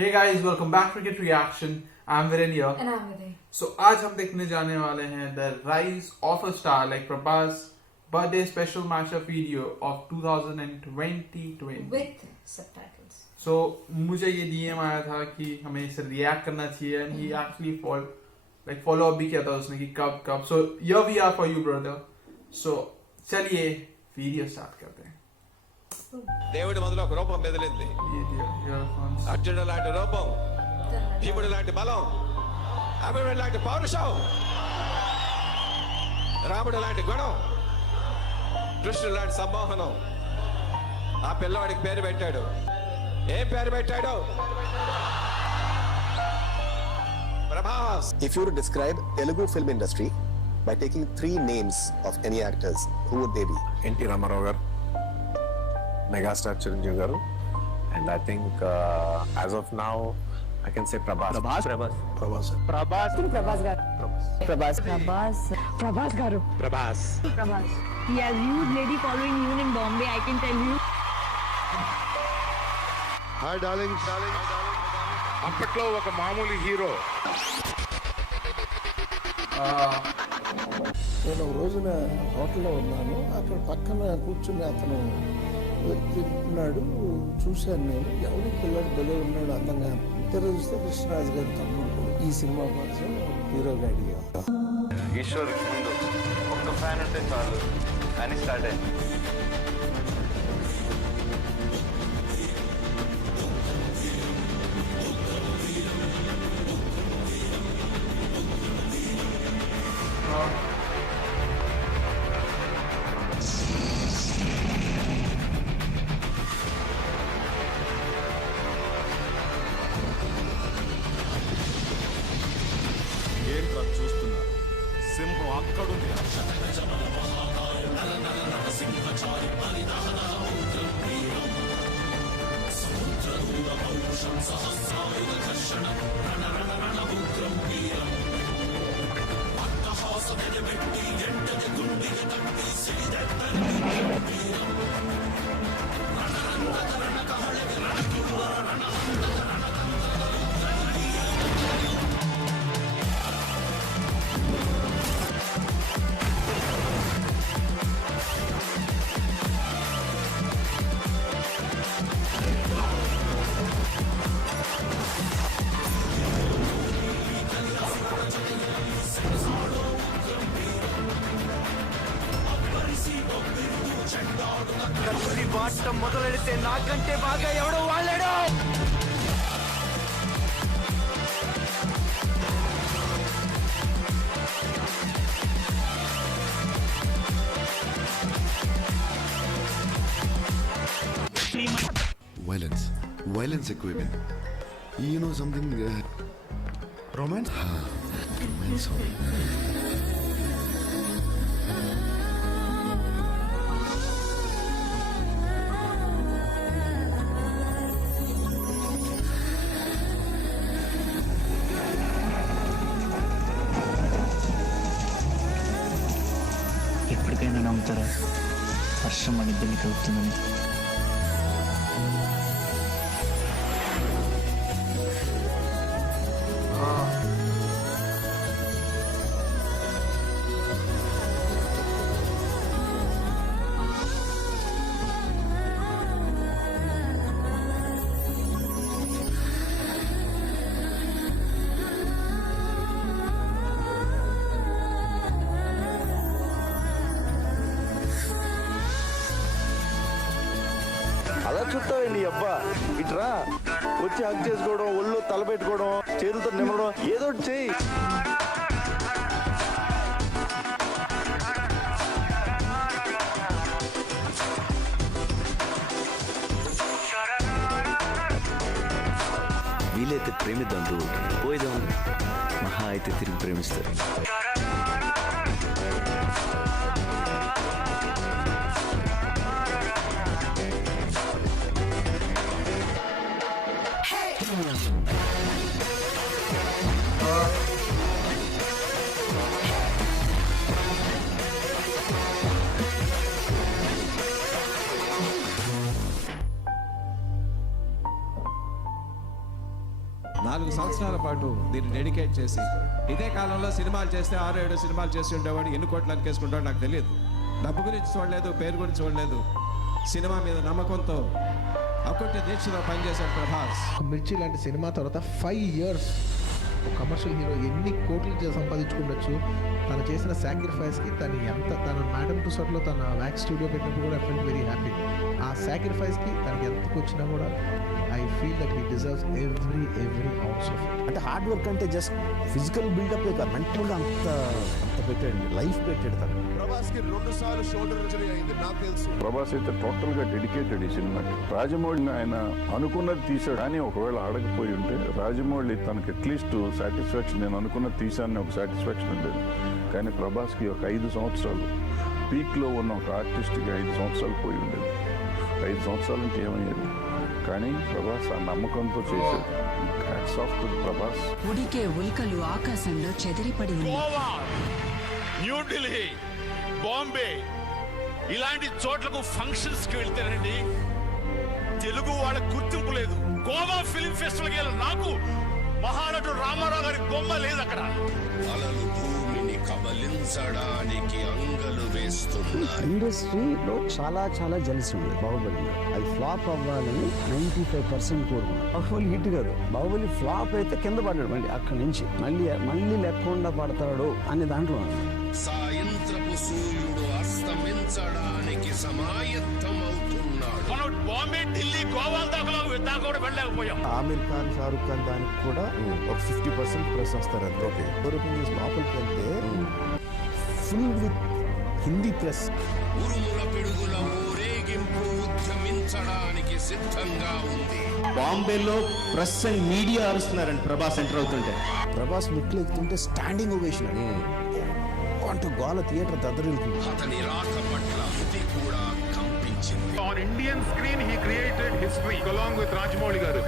Hey guys, welcome back to Get Reaction. I'm Viren here. And I'm Vidhi. So आज हम देखने जाने वाले हैं The Rise of a Star like Prabhas birthday special mashup video of 2020. With subtitles. So मुझे ये DM आया था कि हमें इसे react करना चाहिए and he actually follow up भी किया था उसने कि कब. So here we are for you brother. So चलिए video start करते हैं. దేవుడి మొదలు ఒక రూపం బెదిలింది. అర్జునుడు లాంటి రూపం, భీముడు లాంటి బలం, అభిమన్యుడు లాంటి పౌరుషం, రాముడు లాంటి గుణం, కృష్ణుడు లాంటి సంమోహనం. ఆ పిల్లవాడికి పేరు పెట్టాడు. ఏం పేరు పెట్టాడు? Prabhas. If you were to describe Telugu film industry by taking 3 names of any actors, who would they be? NT Rama Rao garu, megastar Chiranjeevi garu, and I think as of now I can say Prabhas garu. He has huge lady following even in Bombay, I can tell you. Hi darling. అప్పట్లో ఒక మామూలు hero. నేను ఒక రోజున హోటల్లో ఉన్నాను. అక్కడ పక్కన కూర్చుని అతను తింటున్నాడు. చూశాను నేను. ఎవరి పిల్లడు బలే ఉన్నాడు, అందంగా. ఇద్దరు చూస్తే కృష్ణరాజు గారి తమ్ముడు. ఈ సినిమా కోసం హీరోగా అడిగా. ఈశ్వర్ ముందు ఒక్క ఫ్యాన్ ఉంటే చాలు అని స్టార్ట్ అయింది. ఏంట్రా చూస్తున్నా? సింహం అక్కడుంది. కత్తి వాడటం మొదలెడితే నాకంటే బాగా ఎవడో వాడాడు. Violence equipment. You know something? Romance? Romance. ఎప్పటికైనా నమ్ముతారా వర్షం మన ఇద్దరిని కలుపుతుందని? అలా చూస్తావండి అబ్బా. ఇట్రా వచ్చి హక్ చేసుకోవడం, ఒళ్ళు తలపెట్టుకోవడం, చేతులతో నిమ్మడం, ఏదో ఒకటి చెయ్యి. వీలైతే ప్రేమిద్దాం, పోయిదాం. మహా అయితే తిరిగి ప్రేమిస్తారు. 4 సంవత్సరాల పాటు దీన్ని డెడికేట్ చేసి ఇదే కాలంలో సినిమాలు చేస్తే 6-7 సినిమాలు చేసి ఉండేవాడు ఎన్ని కోట్లు అనుకేసుకుంటాడో నాకు తెలియదు. డబ్బు గురించి చూడలేదు, పేరు గురించి చూడలేదు, సినిమా మీద నమ్మకంతో అకుంఠ దీక్షలో పనిచేశాడు ప్రభాస్. మిర్చి లాంటి సినిమా తర్వాత 5 years ఒక కమర్షియల్ హీరో ఎన్ని కోట్లు సంపాదించుకుండొచ్చు. తను చేసిన సాక్రిఫైస్కి తను మేడం టు సర్లో తన వ్యాక్స్ స్టూడియో పెట్టినప్పుడు కూడా ఐ ఫెల్ట్ వెరీ హ్యాపీ. ఆ సాక్రిఫైస్కి తనకి ఎంతకు వచ్చినా కూడా I feel that he deserves every outs of it. అంటే హార్డ్ వర్క్ అంటే జస్ట్ ఫిజికల్ బిల్డప్ కాదు, మెంటల్గా అంత పెట్టాడు, లైఫ్ పెట్టాడు తను. ప్రభాస్ కి 2 సార్లు షోల్డర్ ఇంజరీ అయింది నాకు తెలుసు. ప్రభాస్ అయితే టోటల్ గా డెడికేటెడ్ ఈ సినిమాకి. రాజమౌళిని ఆయన అనుకున్నది తీశాడు, కానీ ఒకవేళ ఆడకపోయి ఉంటే రాజమౌళి తనకి అట్లీస్ట్ సాటిస్ఫాక్షన్, నేను అనుకున్నది తీశానని ఒక సాటిస్ఫాక్షన్ ఉండేది. కానీ ప్రభాస్కి ఒక 5 సంవత్సరాలు పీక్లో ఉన్న ఒక ఆర్టిస్ట్కి 5 సంవత్సరాలు పోయి ఉండేది. 5 సంవత్సరాలు అంటే ఏమయ్యేది, కానీ ప్రభాస్ ఆ నమ్మకంతో చేశాడు. Hats off to Prabhas. ఉడికే ఉల్కలు ఆకాశంలో చెదిరిపడి ఉన్నాయి. న్యూఢిల్లీ, బాంబే ఇలాంటి చోట్లకు ఫంక్షన్స్ కి వెళ్తేనండి తెలుగు వాళ్ళ గుర్తింపు లేదు. గోవా ఫిల్మ్ ఫెస్టివల్ కి నాకు మహానటుడు రామారావు గారి బొమ్మ లేదు అక్కడ. అలలు భూమిని కబలించడానికి అంగలు వేస్తున్నాయి. ఇండస్ట్రీలో చాలా జలిసి ఉంది బాహుబలి. అది ఫ్లాప్ అవ్వాలని 95% కోరుకున్నాను. బాహుబలి హిట్ కాదు, బాహుబలి ఫ్లాప్ అయితే కింద పడ్డాడు, మళ్ళీ అక్కడి నుంచి మళ్ళీ లేకుండా పడతాడు అనే దాంట్లో ఉంది. సాయంత్రపు సూర్యుడు అస్తమించడానికి సమాయత్తమవుతున్నాడు. మనం బాంబే, ఢిల్లీ, గోవా దాకా కూడా వెళ్ళలేకపోయాం. ఆమిర్ ఖాన్, షారుఖ్ ఖాన్ దానికి కూడా ఒక 50% ప్రెస్ వస్తారు అంతే. యూరోపియన్ న్యూస్ లోపలికి వెళ్తే ఫుల్ విత్ హిందీ ప్రెస్. ఉరుముల పిడుగుల ఊరేగింపు ఉద్యమించడానికి సిద్ధంగా ఉంది. బాంబేలో ప్రెస్ అండ్ మీడియా అరుస్తున్నారండి ప్రభాస్ ఎంటర్ అవుతుంటే. ప్రభాస్ మెట్లు ఎక్కుతుంటే స్టాండింగ్ ఓవేషన్ అంటూ గోల థియేటర్ దద్దరిల్లుతుంది. అతని రాక పట్ల ఇది కూడా కంపించింది. On Indian screen he created history along with Rajamouli garu.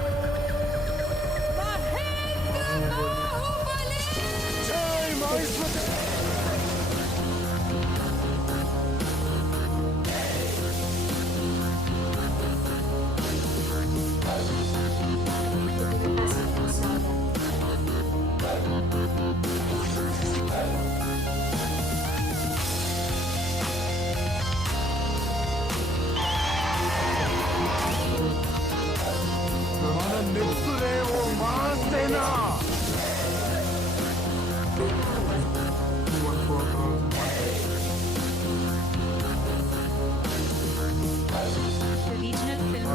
The regional film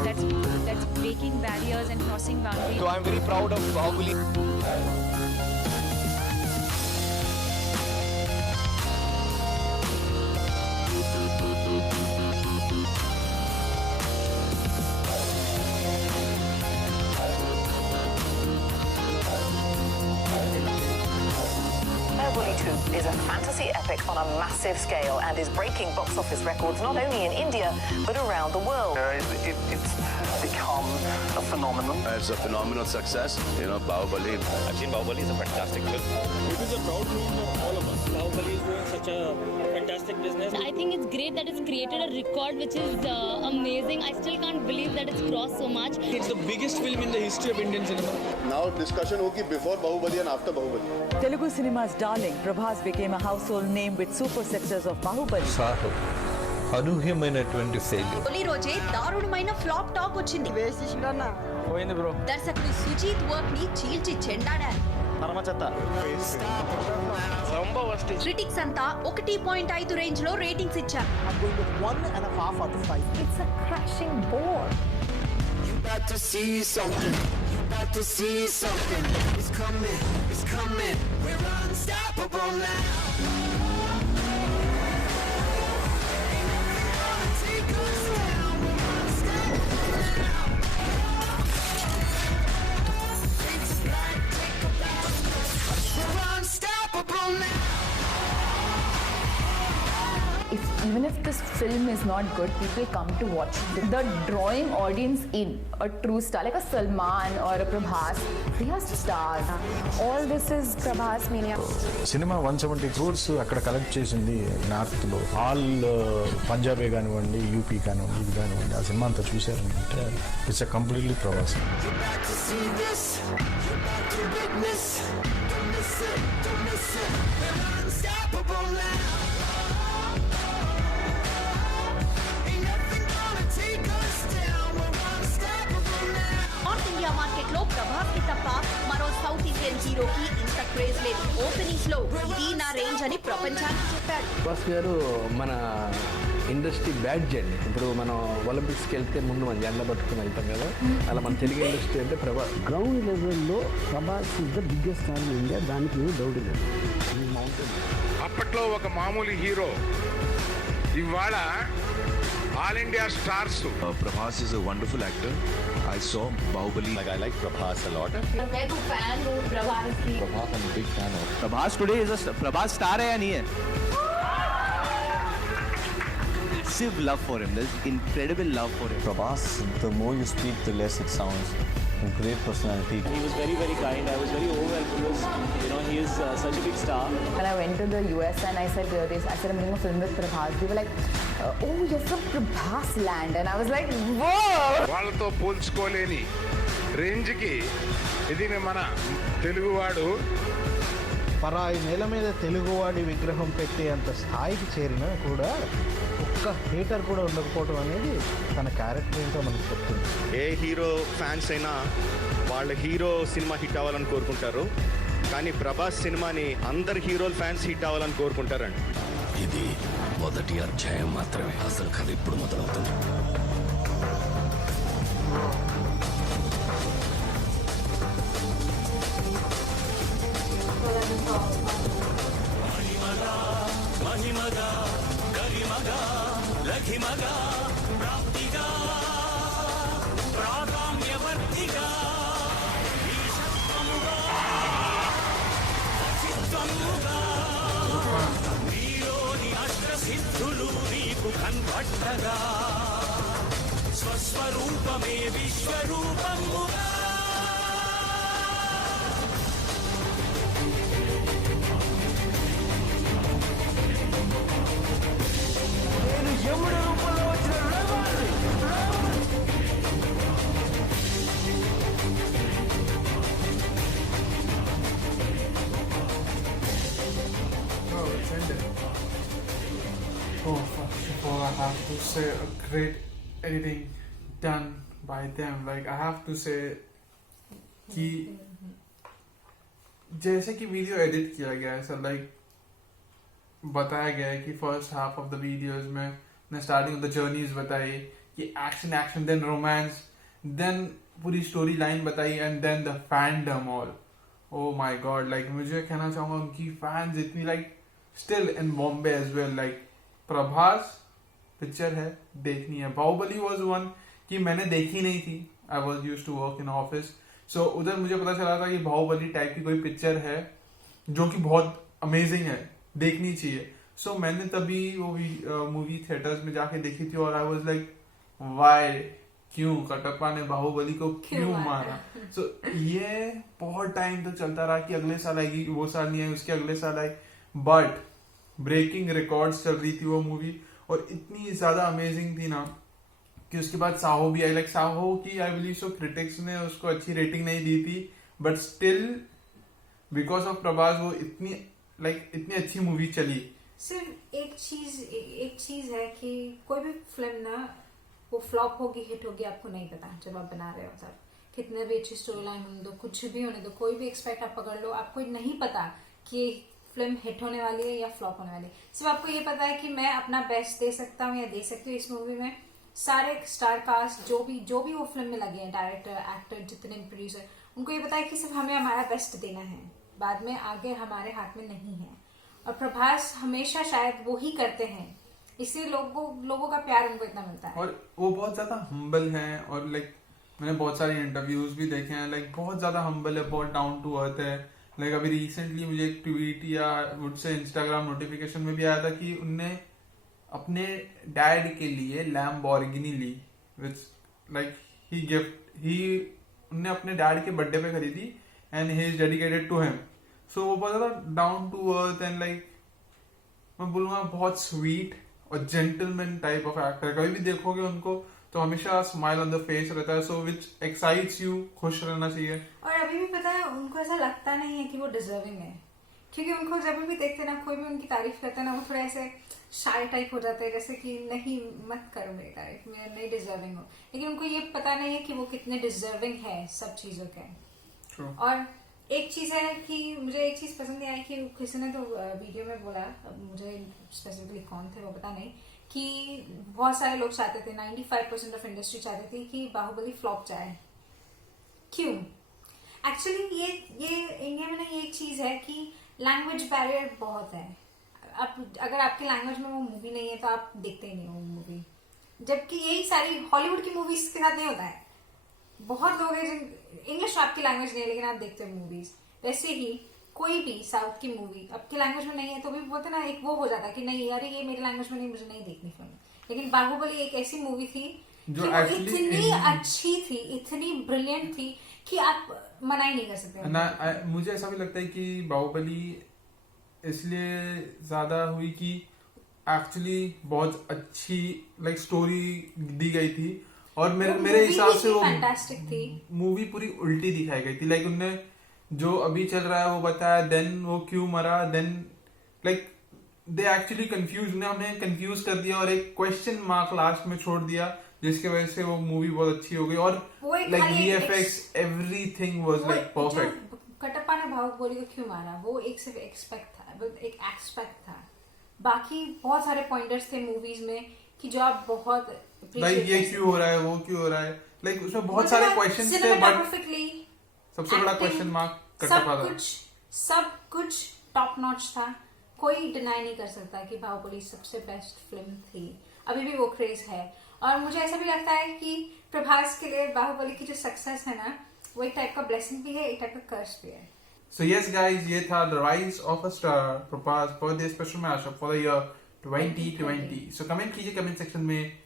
that's breaking barriers and crossing boundaries. So I'm very proud of Bahubali. Bahubali 2 is a fantasy epic on a massive scale and is breaking box office records not only in India but around the world. It's become a phenomenon. It's a phenomenal success. Bahubali. I've seen Bahubali. It's a fantastic film. It is a proud moment for all of us. Bahubali is doing such a fantastic business. I think it's great that it's created a record which is amazing. I still can't believe that it's crossed so much. It's the biggest film in the history of Indian cinema. Now discussion hogi before Bahubali and after Bahubali. Telugu cinema's darling, Prabhas became a household name with super success of Bahubali. అనూహ్యమైనటువంటి శైలి. తొలి రోజే దారుణమైన flop talk వచ్చింది. పోయింది bro. దర్శకుడు Sujeeth work ని చీల్చి చెండాడారు. Critics అంతా 1.5 రేంజ్ లో రేటింగ్స్ ఇచ్చారు. It's a crashing bore. You got to see something. You got to see something. It's coming. It's coming. We're unstoppable now. Even if this film is not good, people come to watch. The drawing audience in a true star, like a Salman or a Prabhas, they are stars. All this is Prabhas mania. Cinema 170 crores అక్కడ collect చేసింది నార్త్లో. All పంజాబే కానివ్వండి, UP కానివ్వండి, ఇది కానివ్వండి, ఆ cinema అంతా చూశారంటే it's a completely Prabhas. North India market లో ప్రభాస్ కి తప్ప మరో సౌత్ ఇండియన్ హీరోకి ఇంత క్రేజ్ లేదు. ఓపెనింగ్స్ లో ఇది నా రేంజ్ అని ప్రపంచానికి చెప్పాడు. ప్రభాస్ గారు మన ఇండస్ట్రీ బ్యాడ్జ్ అండి. ఇప్పుడు మనం ఒలింపిక్స్కి వెళ్తే ముందు మన జెండా పట్టుకుని వెళ్తాం కదా, అలా మన తెలుగు ఇండస్ట్రీ అంటే ప్రభాస్. గ్రౌండ్ లెవెల్లో Prabhas is the biggest star in India, దానికి ఏమీ డౌట్ లేదు. అప్పట్లో ఒక మామూలు హీరో, ఇవాళ all India stars. Prabhas is a wonderful actor. I saw Bahubali. Like I like Prabhas a lot. मैं तो fan हूँ प्रभास की. Prabhas, I'm a big fan of. Prabhas today is a Prabhas star है या नहीं है? Massive love for him. There's incredible love for him. Prabhas, the more you speak, the less it sounds. A great personality. He was very, very kind. I was very overwhelmed because, you know, he is such a big star. When I went to the US and I said, I'm doing a film with Prabhas, they were like, oh, you're from Prabhas land. And I was like, whoa! వాళ్ళతో పోల్చుకోలేని రేంజ్కి ఇది మన తెలుగువాడు. పరాయి నేల మీద తెలుగువాడి విగ్రహం పెట్టే అంత స్థాయికి చేరినా కూడా ఒక్క హేటర్ కూడా ఉండకపోవడం అనేది తన క్యారెక్టర్ ఏంటో మనకు చెప్తుంది. ఏ హీరో ఫ్యాన్స్ అయినా వాళ్ళ హీరో సినిమా హిట్ అవ్వాలని కోరుకుంటారు, కానీ ప్రభాస్ సినిమాని అందరు హీరోల ఫ్యాన్స్ హిట్ అవ్వాలని కోరుకుంటారండి. ఇది మొదటి అధ్యాయం మాత్రమే, అసలు కథ ఇప్పుడు మొదలవుతుంది. మహిమగా గరిమగా లఘిమగా ప్రాప్తిగా ప్రాకామ్యవర్తిగా ఈశత్వముగా అచిత్వముగా నీలోని అష్టసిద్ధులు నీకు కన్పట్టగా స్వస్వరూపమే విశ్వరూపముగా Oh, first of all, I have to say a great editing done by them. Like I have to say कि जैसे कि वीडियो एडिट किया गया है, सर लाइक बताया गया है कि first half of the videos में स्टार्टिंग ऑफ द जर्नीज बताई कि एक्शन देन रोमांस, देन पूरी स्टोरी लाइन बताई and then the fandom all. Oh my god, like मुझे कहना चाहूंगा उनकी फैंस इतनी like still in Bombay as well. Like Prabhas picture है, देखनी है. बाहुबली वॉज वन कि मैंने देखी नहीं थी. I was use to work in office, so उधर मुझे पता चला था कि बाहुबली टाइप की कोई पिक्चर है जो कि बहुत अमेजिंग है, देखनी चाहिए. सो मैंने तभी वो मूवी थिएटर्स में जाके देखी थी और आई वॉज लाइक वाई, क्यों कटप्पा ने बाहुबली को क्यों मारा. सो ये बहुत टाइम तो चलता रहा कि अगले साल आएगी, वो साल नहीं आई, उसके अगले साल आई, बट ब्रेकिंग रिकॉर्ड्स चल रही थी वो मूवी और इतनी ज्यादा अमेजिंग थी ना कि उसके बाद साहो भी आई. लाइक साहो की आई बिलीव सो क्रिटिक्स ने उसको अच्छी रेटिंग नहीं दी थी, but still because of Prabhas वो इतनी अच्छी मूवी चली. सिर्फ एक चीज है कि कोई भी फिल्म ना वो फ्लॉप होगी हिट होगी आपको नहीं पता जब आप बना रहे हो. तब कितने भी अच्छी स्टोरी लाइन होने दो, कुछ भी होने दो, कोई भी एक्सपेक्ट आप पकड़ लो, आपको नहीं पता कि फिल्म हिट होने वाली है या फ्लॉप होने वाली है. सिर्फ आपको ये पता है कि मैं अपना बेस्ट दे सकता हूँ या दे सकती हूँ. इस मूवी में सारे स्टार कास्ट जो भी वो फिल्म में लगे हैं, डायरेक्टर, एक्टर, जितने प्रोड्यूसर, उनको ये पता है कि सिर्फ हमें हमारा बेस्ट देना है, बाद में आगे हमारे हाथ में नहीं है. और प्रभास हमेशा शायद वो ही करते हैं, इसलिए लोगों का प्यार उनको इतना मिलता है. और वो बहुत ज्यादा हम्बल हैं और लाइक मैंने बहुत सारे इंटरव्यूज भी देखे हैं, लाइक बहुत ज्यादा हम्बल है, बहुत डाउन टू अर्थ है. लाइक अभी रिसेंटली मुझे एक ट्वीट या मुझसे इंस्टाग्राम नोटिफिकेशन में भी आया था कि उनने अपने डैड के लिए लैम्बोर्गिनी ली, विच लाइक उन्होंने अपने डैड के बर्थडे पे खरीदी and he is dedicated to him. So वो बहुत ज्यादा down to earth and like मैं बोलूंगा बहुत स्वीट और जेंटलमैन टाइप ऑफ एक्टर. कभी भी देखोगे उनको तो हमेशा स्माइल ऑन द फेस रहता है, सो विच एक्साइट्स यू. खुश रहना चाहिए. और अभी भी पता है उनको ऐसा लगता नहीं है कि वो डिजर्विंग है, क्योंकि उनको जब भी देखते ना कोई भी उनकी तारीफ करता है ना वो थोड़ा ऐसे शाय टाइप हो जाते हैं, जैसे कि नहीं मत करो मेरी तारीफ, मैं नहीं डिजर्विंग हूँ. लेकिन उनको ये पता नहीं है कि वो कितने डिजर्विंग है सब चीजों के. और एक चीज है कि मुझे एक चीज पसंद नहीं आई कि किसी ने तो वीडियो में बोला, मुझे स्पेसिफिकली कौन थे वो पता नहीं, कि बहुत सारे लोग चाहते थे, 95% ऑफ इंडस्ट्री चाहती थी कि बाहुबली फ्लॉप जाए. क्यों? एक्चुअली ये इंडिया में ना ये एक चीज है कि लैंग्वेज बैरियर बहुत है. अब अगर आपके लैंग्वेज में वो मूवी नहीं है तो आप देखते ही नहीं वो मूवी, जबकि यही सारी हॉलीवुड की मूवीज के साथ नहीं होता है. बहुत लोग हैं जिन इंग्लिश आपकी लैंग्वेज नहीं है लेकिन आप देखते हो मूवीज. वैसे ही कोई भी साउथ की मूवी आपकी लैंग्वेज में नहीं है तो भी बोलते ना एक वो हो जाता है कि नहीं यार ये मेरी लैंग्वेज में नहीं, मुझे नहीं देखनी फिल्म. लेकिन बाहुबली एक ऐसी मूवी थी जो इतनी अच्छी थी, इतनी ब्रिलियंट थी कि आप मना ही नहीं कर सकते ना. मुझे ऐसा भी लगता है कि बाहुबली इसलिए ज्यादा हुई कि एक्चुअली बहुत अच्छी लाइक स्टोरी दी गई थी और मेरे हिसाब से वो फैंटास्टिक थी. मूवी पूरी उल्टी दिखाई गई थी. लाइक उनने जो अभी चल रहा है वो बताया, देन वो क्यों मरा, then like they actually confuse, उन्हें कंफ्यूज कर दिया और एक क्वेश्चन मार्क लास्ट में छोड़ दिया जिसकी वजह से वो मूवी बहुत अच्छी हो गई. और like VFX everything was like perfect. Kattappa ने बाहुबली को क्यों मारा, वो एक सिर्फ एक एक्सपेक्ट था. बाकी बहुत सारे पॉइंटर्स थे मूवीज में कि जो आप बहुत लाइक ये क्यों हो रहा है, वो क्यों हो रहा है, लाइक उसमें बहुत सारे क्वेश्चंस थे. बट सबसे बड़ा क्वेश्चन मार्क कटप्पा था. सब कुछ टॉप नॉच था. कोई डिनाई नहीं कर सकता कि बाहुबली सबसे बेस्ट फिल्म थी. अभी भी वो क्रेज है. और मुझे ऐसा भी लगता है कि प्रभास के लिए बाहुबली की जो सक्सेस है ना वो एक टाइप का ब्लेसिंग भी है, एक टाइप का कर्स भी है. So yes guys, ये था The Rise of a Star, Prabhas birthday special mashup for the year 2020. So comment कीजिए कमेंट सेक्शन में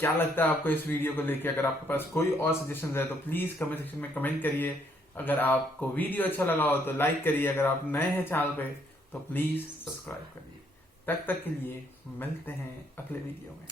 क्या लगता है आपको इस वीडियो को लेके. अगर आपके पास कोई और सजेशन है तो प्लीज कमेंट सेक्शन में कमेंट करिए. अगर आपको वीडियो अच्छा लगा हो तो लाइक करिए. अगर आप नए हैं चैनल पे तो प्लीज सब्सक्राइब करिए. तब तक के लिए मिलते हैं अगले वीडियो में.